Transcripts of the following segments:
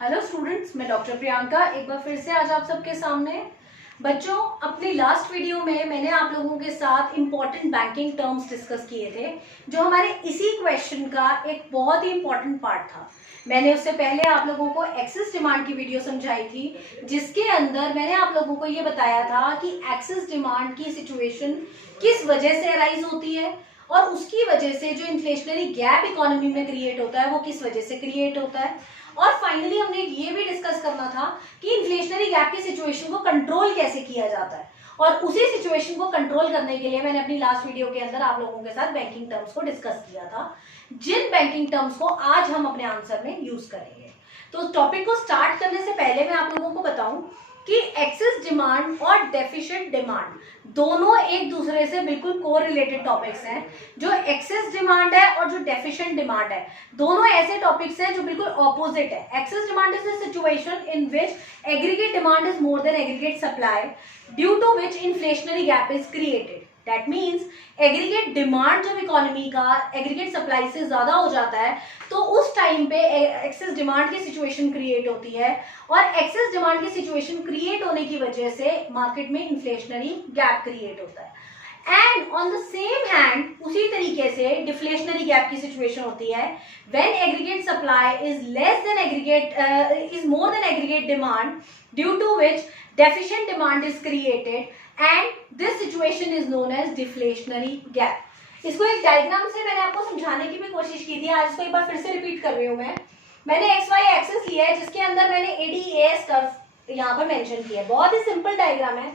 Hello students, मैं doctor Priyanka एक बार फिर से आज आप सबके सामने। बच्चों, अपनी लास्ट वीडियो में मैंने आप लोगों के साथ इम्पॉर्टेंट बैंकिंग टर्म्स डिस्कस किए थे, जो हमारे इसी क्वेश्चन का एक बहुत ही इम्पॉर्टेंट पार्ट था। मैंने उससे पहले आप लोगों को एक्सेस डिमांड की वीडियो समझाई थी, जिसके अंदर मैंने आप लोगों को ये बताया था कि एक्सेस डिमांड की सिचुएशन किस वजह से अराइज होती है और उसकी वजह से जो इन्फ्लेशनरी गैप इकोनॉमी में क्रिएट होता है वो किस वजह से क्रिएट होता है। और फाइनली हमने ये भी डिस्कस करना था कि इन्फ्लेशनरी गैप की सिचुएशन को कंट्रोल कैसे किया जाता है, और उसी सिचुएशन को कंट्रोल करने के लिए मैंने अपनी लास्ट वीडियो के अंदर आप लोगों के साथ बैंकिंग टर्म्स को डिस्कस किया था, जिन बैंकिंग टर्म्स को आज हम अपने आंसर में यूज करेंगे। तो टॉपिक को स्टार्ट करने से पहले मैं आप लोगों को बताऊं कि एक्सेस डिमांड और डेफिशिएंट डिमांड दोनों एक दूसरे से बिल्कुल कोरिलेटेड टॉपिक्स हैं। जो एक्सेस डिमांड है और जो डेफिशिएंट डिमांड है, दोनों ऐसे टॉपिक्स हैं जो बिल्कुल ऑपोजिट है। Excess demand is the situation in which aggregate demand is more than aggregate supply, due to which inflationary gap is created. That means aggregate demand जब इकोनॉमी का एग्रीगेट सप्लाई से ज्यादा हो जाता है तो उस टाइम पे एक्सेस डिमांड की सिचुएशन क्रिएट होती है, और एक्सेस डिमांड की सिचुएशन क्रिएट होने की वजह से मार्केट में इन्फ्लेशनरी गैप क्रिएट होता है। And on the same hand उसी तरीके से डिफ्लेशनरी गैप की सिचुएशन होती है when aggregate supply is less than aggregate is more than aggregate demand, due to which deficient demand is created, and this situation is known as deflationary gap. इसको एक diagram से मैंने आपको समझाने की भी कोशिश की थी, आज इसको एक बार फिर से रिपीट कर रही हूँ। मैंने एक्स वाई एक्सेस लिया है, जिसके अंदर मैंने एडीएस कर्व यहाँ पर मेंशन किया है। बहुत ही सिंपल डायग्राम है।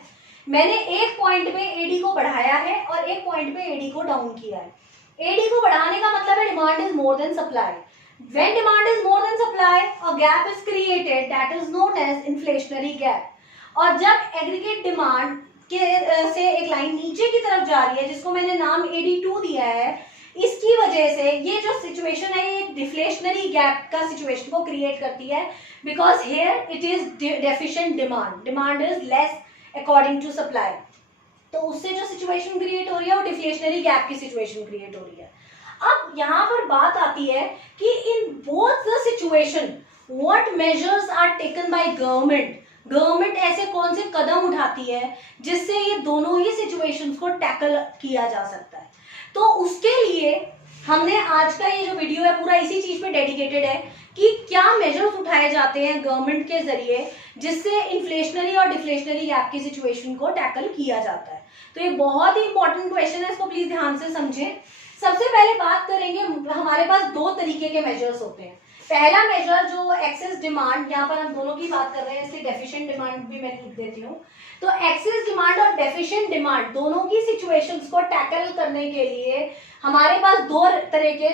मैंने एक पॉइंट पे एडी को बढ़ाया है और एक पॉइंट पे एडी को डाउन किया है। एडी को बढ़ाने का मतलब है demand is more than supply. When demand is more than supply a gap is created, that is known as inflationary gap. और जब एग्रीगेट डिमांड से एक लाइन नीचे की तरफ जा रही है, जिसको मैंने नाम AD2 दिया है, इसकी वजह से ये जो सिचुएशन है ये डिफ्लेशनरी गैप का सिचुएशन को क्रिएट करती है, because here it is deficient demand, demand is less according to supply. तो उससे जो सिचुएशन क्रिएट हो रही है वो डिफ्लेशनरी गैप की सिचुएशन क्रिएट हो रही है। अब यहाँ पर बात आती है कि in both the situation what measures are taken by government. Government ऐसे कौन से कदम उठाती है जिससे ये दोनों ही सिचुएशंस को टैकल किया जा सकता है। तो उसके लिए हमने आज का ये जो वीडियो है पूरा इसी चीज पे डेडिकेटेड है कि क्या मेजर्स उठाए जाते हैं गवर्नमेंट के जरिए जिससे इन्फ्लेशनरी और डिफ्लेशनरी गैप की सिचुएशन को टैकल किया जाता है। तो ये बहुत ही इंपॉर्टेंट क्वेश्चन है, इसको प्लीज ध्यान से समझें। सबसे पहले बात करेंगे, हमारे पास दो तरीके के मेजर्स होते हैं। पहला मेजर जो एक्सेस डिमांड, यहाँ पर हम दोनों की बात कर रहे हैं इसलिए डेफिशिएंट डिमांड भी मैं लिख देती हूँ। तो एक्सेस डिमांड और डेफिशिएंट डिमांड दोनों की सिचुएशंस को टैकल करने के लिए हमारे पास दो तरह के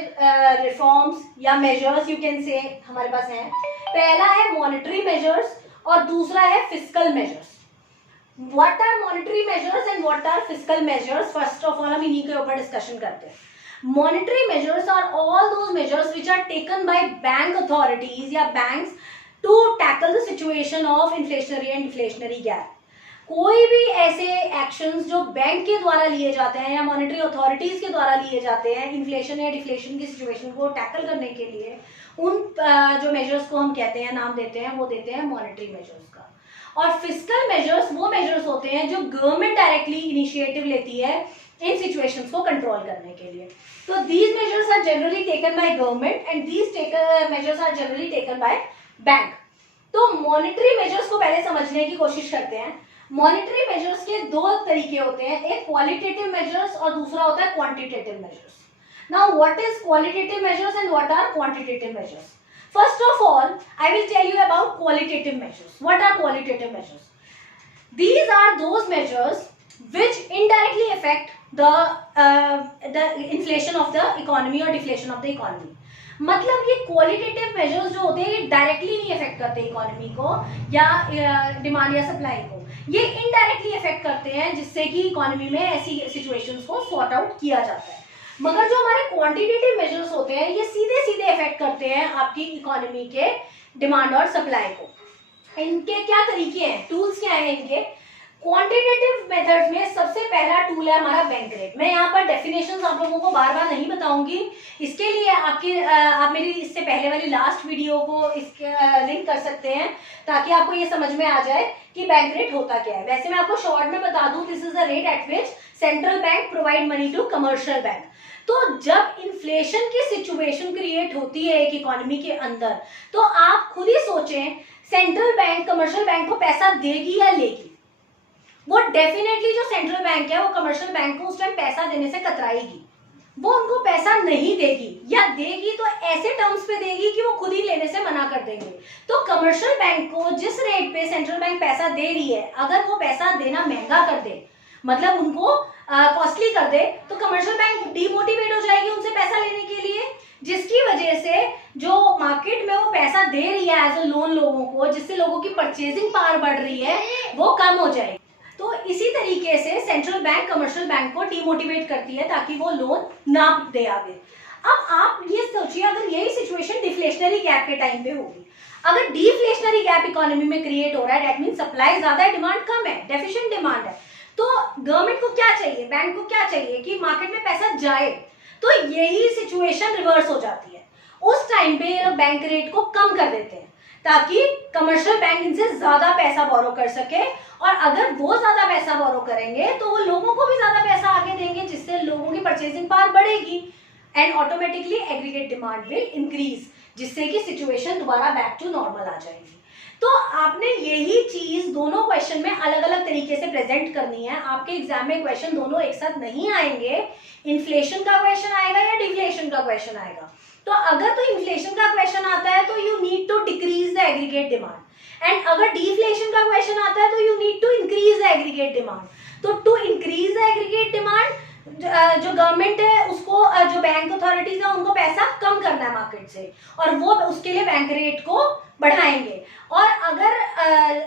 रिफॉर्म्स या मेजर्स यू कैन से हमारे पास हैं। पहला है मॉनेटरी मेजर्स और दूसरा है fiscal measures. What are monetary measures and what are fiscal measures, first of all हम इन्हीं के ऊपर डिस्कशन करते हैं। Monetary measures are all those measures which are taken by bank authorities या banks to tackle the situation of inflationary and deflationary gap. कोई भी ऐसे एक्शंस जो बैंक के द्वारा लिए जाते हैं या मॉनेटरी अथॉरिटीज के द्वारा लिए जाते हैं इन्फ्लेशन या डिफ्लेशन की सिचुएशन को टैकल करने के लिए, उन जो मेजर्स को हम कहते हैं, नाम देते हैं, वो देते हैं मॉनेटरी मेजर्स का। और फिस्कल मेजर्स वो मेजर्स होते हैं जो गवर्नमेंट डायरेक्टली इनिशिएटिव लेती है इन सिचुएशंस को कंट्रोल करने के लिए। तो these measures are generally taken by government and these measures are generally taken by bank. तो मॉनेटरी मेजर्स को पहले समझने की कोशिश करते हैं। मॉनेटरी मेजर्स के दो तरीके होते हैं, एक क्वालिटेटिव मेजर्स और दूसरा होता है quantitative measures. Now what is qualitative measures and what are quantitative measures? First of all I will tell you about qualitative measures. What are qualitative measures? These are those measures which indirectly affect the inflation of the economy or deflation of the economy. मतलब ये qualitative measures जो होते हैं ये directly नहीं affect करते economy को या डिमांड या सप्लाई को, ये इनडायरेक्टली अफेक्ट करते हैं जिससे कि इकोनॉमी में ऐसी सिचुएशंस को सॉर्ट आउट किया जाता है। मगर जो हमारे क्वांटिटेटिव मेजर्स होते हैं ये सीधे सीधे अफेक्ट करते हैं आपकी इकोनॉमी के डिमांड और सप्लाई को। इनके क्या तरीके हैं, टूल्स क्या हैं इनके? क्वांटिटेटिव मेथड्स में सबसे पहला टूल है हमारा बैंक रेट। मैं यहाँ पर डेफिनेशंस आप लोगों को बार बार नहीं बताऊंगी, इसके लिए आप मेरी इससे पहले वाली लास्ट वीडियो को इसके लिंक कर सकते हैं ताकि आपको ये समझ में आ जाए कि बैंक रेट होता क्या है। वैसे मैं आपको शॉर्ट में बता दूं, this is the rate at which central bank provide money to commercial bank. तो जब इन्फ्लेशन की सिचुएशन क्रिएट होती है एक इकोनॉमी के अंदर, तो आप खुद ही सोचें, सेंट्रल बैंक कमर्शियल बैंक को पैसा देगी या लेगी? वो डेफिनेटली जो सेंट्रल बैंक है वो कमर्शियल बैंक को उस टाइम पैसा देने से कतराएगी, वो उनको पैसा नहीं देगी, या देगी तो ऐसे टर्म्स पे देगी कि वो खुद ही लेने से मना कर देंगे। तो कमर्शियल बैंक को जिस रेट पे सेंट्रल बैंक पैसा दे रही है, अगर वो पैसा देना महंगा कर दे, मतलब उनको कॉस्टली कर दे, तो कमर्शियल बैंक डिमोटिवेट हो जाएगी उनसे पैसा लेने के लिए, जिसकी वजह से जो मार्केट में वो पैसा दे रही है एज अ लोन लोगों को, जिससे लोगों की परचेजिंग पावर बढ़ रही है, वो कम हो जाएगी। तो इसी तरीके से सेंट्रल बैंक कमर्शियल बैंक को डिमोटिवेट करती है ताकि वो लोन ना दे आगे। अब आप ये सोचिए, अगर यही सिचुएशन डिफ्लेशनरी गैप के टाइम पे होगी, अगर डिफ्लेशनरी गैप इकोनॉमी में क्रिएट हो रहा है, दैट मीन सप्लाई ज्यादा है, डिमांड कम है, डेफिशिएंट डिमांड है, तो गवर्नमेंट को क्या चाहिए, बैंक को क्या चाहिए कि मार्केट में पैसा जाए। तो यही सिचुएशन रिवर्स हो जाती है। उस टाइम पे बैंक रेट को कम कर देते हैं ताकि कमर्शियल बैंक इनसे ज्यादा पैसा बोरो कर सके, और अगर वो ज्यादा पैसा बोरो करेंगे तो वो लोगों को भी ज्यादा पैसा आगे देंगे, जिससे लोगों की परचेजिंग पावर बढ़ेगी and automatically aggregate demand will increase, जिससे कि सिचुएशन दोबारा बैक टू नॉर्मल आ जाएगी। तो आपने यही चीज दोनों क्वेश्चन में अलग अलग तरीके से प्रेजेंट करनी है। आपके एग्जाम में क्वेश्चन दोनों एक साथ नहीं आएंगे, इन्फ्लेशन का क्वेश्चन आएगा या डिफ्लेशन का क्वेश्चन आएगा। तो अगर तो इन्फ्लेशन का क्वेश्चन आता है तो you need to decrease the aggregate demand, and अगर डिफ्लेशन का क्वेश्चन आता है तो you need to increase the aggregate demand. तो to increase the aggregate demand, जो गवर्नमेंट है उसको, जो बैंक अथॉरिटीज है उनको पैसा कम करना है मार्केट से, और वो उसके लिए बैंक रेट को बढ़ाएंगे। और अगर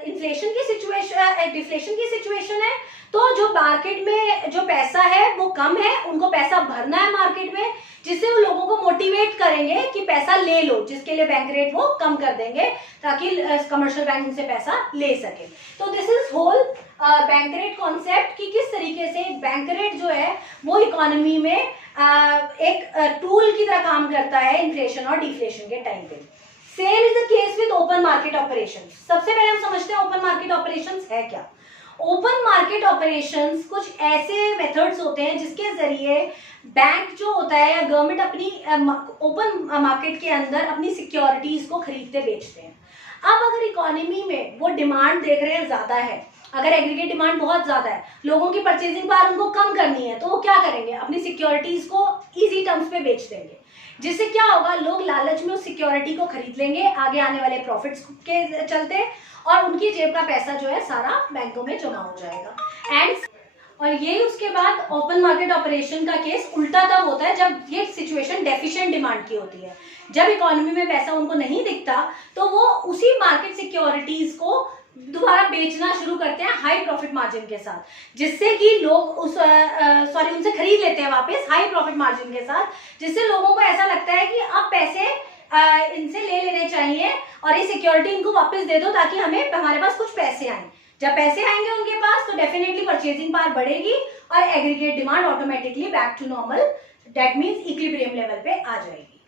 इन्फ्लेशन की सिचुएशन, डिफ्लेशन की सिचुएशन है, तो जो मार्केट में जो पैसा है वो कम है, उनको पैसा भरना है मार्केट में, जिससे वो लोगों को मोटिवेट करेंगे कि पैसा ले लो, जिसके लिए बैंक रेट वो कम कर देंगे ताकि कमर्शियल बैंक उनसे पैसा ले सके। तो this is whole bank rate concept कि किस तरीके से बैंक रेट जो है वो इकोनॉमी में एक टूल की तरह काम करता है इन्फ्लेशन और डिफ्लेशन के टाइम पे। Same is the case with open market operations. सबसे पहले हम समझते हैं ओपन मार्केट ऑपरेशंस है क्या। ओपन मार्केट ऑपरेशंस कुछ ऐसे मेथड्स होते हैं जिसके जरिए बैंक जो होता है या गवर्नमेंट अपनी ओपन मार्केट के अंदर अपनी सिक्योरिटीज को खरीदते बेचते हैं। अब अगर इकोनॉमी में वो डिमांड देख रहे हैं ज्यादा है, अगर एग्रीगेट डिमांड बहुत ज्यादा है, लोगों की परचेजिंग पावर उनको कम करनी है, तो वो क्या करेंगे, अपनी सिक्योरिटीज को इजी टर्म्स पे बेच देंगे, जिससे क्या होगा, लोग लालच में उस सिक्योरिटी को खरीद लेंगे आगे आने वाले प्रॉफिट्स के चलते, और उनकी जेब का पैसा जो है सारा बैंकों में जमा हो जाएगा। एंड और ये उसके बाद ओपन मार्केट ऑपरेशन का केस उल्टा तब होता है जब ये सिचुएशन डेफिशिएंट डिमांड की होती है। जब इकोनॉमी में पैसा उनको नहीं दिखता तो वो उसी मार्केट सिक्योरिटीज को दोबारा बेचना शुरू करते हैं हाई प्रॉफिट मार्जिन के साथ, जिससे कि लोग उनसे खरीद लेते हैं वापस हाई प्रॉफिट मार्जिन के साथ, जिससे लोगों को ऐसा लगता है कि अब पैसे इनसे ले लेने चाहिए और ये सिक्योरिटी इनको वापस दे दो ताकि हमारे पास कुछ पैसे आए। जब पैसे आएंगे उनके पास तो डेफिनेटली परचेजिंग पावर बढ़ेगी और aggregate demand automatically back to normal, that means equilibrium level पे आ जाएगी।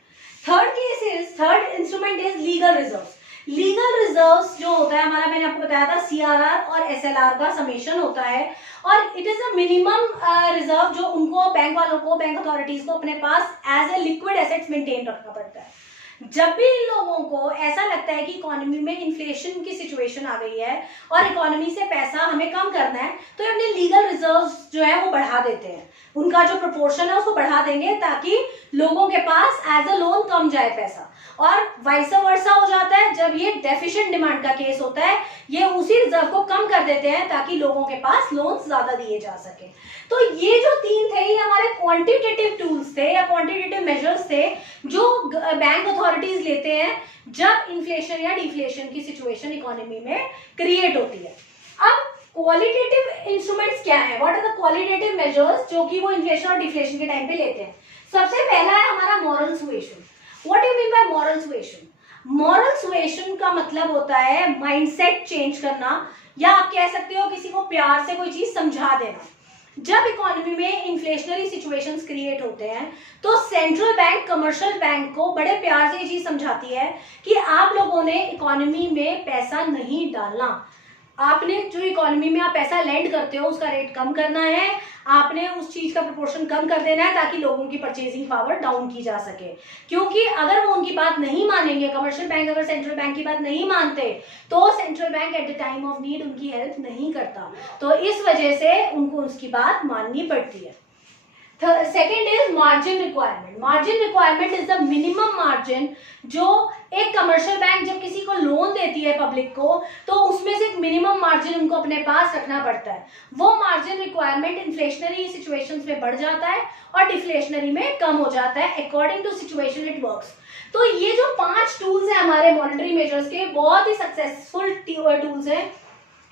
Third instrument is legal reserves. Legal reserves जो होता है हमारा, मैंने आपको बताया था CRR और SLR का समेशन होता है, और it is a minimum reserve जो उनको बैंक वालों को, बैंक अथॉरिटीज को अपने पास as a liquid assets maintain रखना पड़ता है। जब भी इन लोगों को ऐसा लगता है कि इकोनॉमी में इन्फ्लेशन की सिचुएशन आ गई है और इकोनॉमी से पैसा हमें कम करना है, तो अपने लीगल रिजर्व्स जो है वो बढ़ा देते हैं, उनका जो प्रोपोर्शन है उसको बढ़ा देंगे ताकि लोगों के पास एज अ लोन कम जाए पैसा। और वाइस वर्सा हो जाता है, जब ये डेफिशिएंट डिमांड का केस होता है, ये उसी रिजर्व को कम कर देते हैं ताकि लोगों के पास लोन्स ज्यादा दिए जा सके। तो ये जो तीन थे ये हमारे क्वांटिटेटिव टूल्स थे या क्वांटिटेटिव मेजर्स थे जो बैंक अथॉरिटीज लेते हैं जब इन्फ्लेशन या डिफ्लेशन की सिचुएशन इकोनॉमी में क्रिएट होती है। अब क्वालिटेटिव इंस्ट्रूमेंट्स क्या है, what are the qualitative measures जो कि वो इन्फ्लेशन और डिफ्लेशन के टाइम पे लेते हैं। सबसे पहला है हमारा moral suasion. What you mean by moral suasion? Moral suasion का मतलब होता है माइंडसेट चेंज करना, या आप कह सकते हो किसी को प्यार से कोई चीज समझा देना। जब इकोनॉमी में इन्फ्लेशनरी सिचुएशंस क्रिएट होते हैं तो सेंट्रल बैंक कमर्शियल बैंक को बड़े प्यार से ये चीज समझाती है कि आप लोगों ने इकोनॉमी में पैसा नहीं डालना, आपने जो इकोनॉमी में आप पैसा लैंड करते हो उसका रेट कम करना है, आपने उस चीज का प्रोपोर्शन कम कर देना है ताकि लोगों की परचेजिंग पावर डाउन की जा सके। क्योंकि अगर वो उनकी बात नहीं मानेंगे, कमर्शियल बैंक अगर सेंट्रल बैंक की बात नहीं मानते तो central bank at the time of need उनकी हेल्प नहीं करता, तो इस वजह से उनको उसकी बात माननी पड़ती है। Second is margin requirement. Margin requirement is the minimum margin जो एक कमर्शियल बैंक जब किसी को लोन देती है पब्लिक को तो उसमें से एक मिनिमम मार्जिन उनको अपने पास रखना पड़ता है। वो मार्जिन रिक्वायरमेंट इन्फ्लेशनरी सिचुएशंस में बढ़ जाता है और डिफ्लेशनरी में कम हो जाता है, according to situation it works. तो ये जो 5 टूल्स हैं हमारे मॉनेटरी मेजर्स के, बहुत ही सक्सेसफुल टूल्स हैं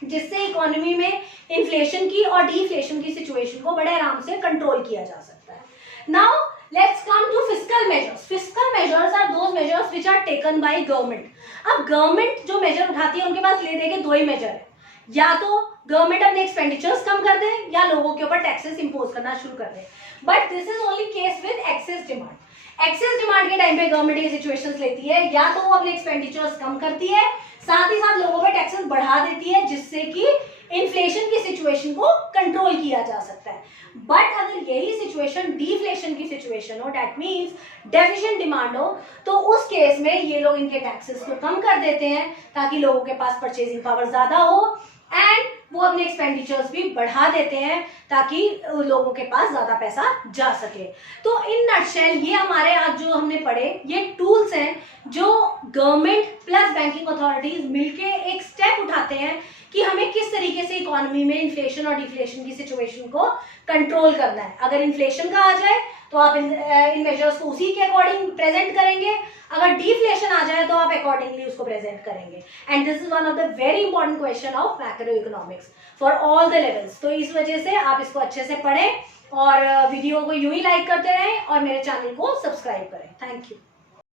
जिससे इकोनॉमी में इन्फ्लेशन की और डिफ्लेशन की सिचुएशन को बड़े आराम से कंट्रोल किया जा सकता है। Now let's come to fiscal measures. Fiscal measures are those measures which are taken by government. अब गवर्नमेंट जो मेजर उठाती है उनके पास ले दे के 2 ही मेजर है, या तो गवर्नमेंट अपने एक्सपेंडिचर्स कम कर दे या लोगों के ऊपर टैक्सेस इंपोज करना शुरू कर दे। But this is only case with excess demand. Excess demand के टाइम पे गवर्नमेंट ये सिचुएशंस लेती है, या तो वो अपने एक्सपेंडिचर्स कम करती है, साथ ही साथ लोगों पे टैक्सेस बढ़ा देती है जिससे कि इन्फ्लेशन की सिचुएशन को कंट्रोल किया जा सकता है। बट अगर यही सिचुएशन डिफ्लेशन की सिचुएशन हो, दैट मींस डेफिशिएंट डिमांड हो, तो उस केस में ये लोग इनके टैक्सेस को कम कर देते हैं ताकि लोगों के पास परचेजिंग पावर ज्यादा हो, एंड वो अपने एक्सपेंडिचर्स भी बढ़ा देते हैं ताकि लोगों के पास ज्यादा पैसा जा सके। तो इन नटशेल ये हमारे आज जो हमने पढ़े ये टूल्स हैं जो गवर्नमेंट प्लस बैंकिंग अथॉरिटीज मिलके एक स्टेप उठाते हैं कि हमें किस तरीके से इकोनॉमी में इन्फ्लेशन और डिफ्लेशन की सिचुएशन को कंट्रोल करना है। अगर इन्फ्लेशन का आ जाए तो आप इन मेजर्स को उसी के अकॉर्डिंग प्रेजेंट करेंगे, अगर डिफ्लेशन आ जाए तो आप अकॉर्डिंगली उसको प्रेजेंट करेंगे। And this is one of the very important question of macro economics for all the levels. तो इस वजह से आप इसको अच्छे से पढ़ें और वीडियो को यूं ही लाइक करते रहें और मेरे चैनल को सब्सक्राइब करें। Thank you.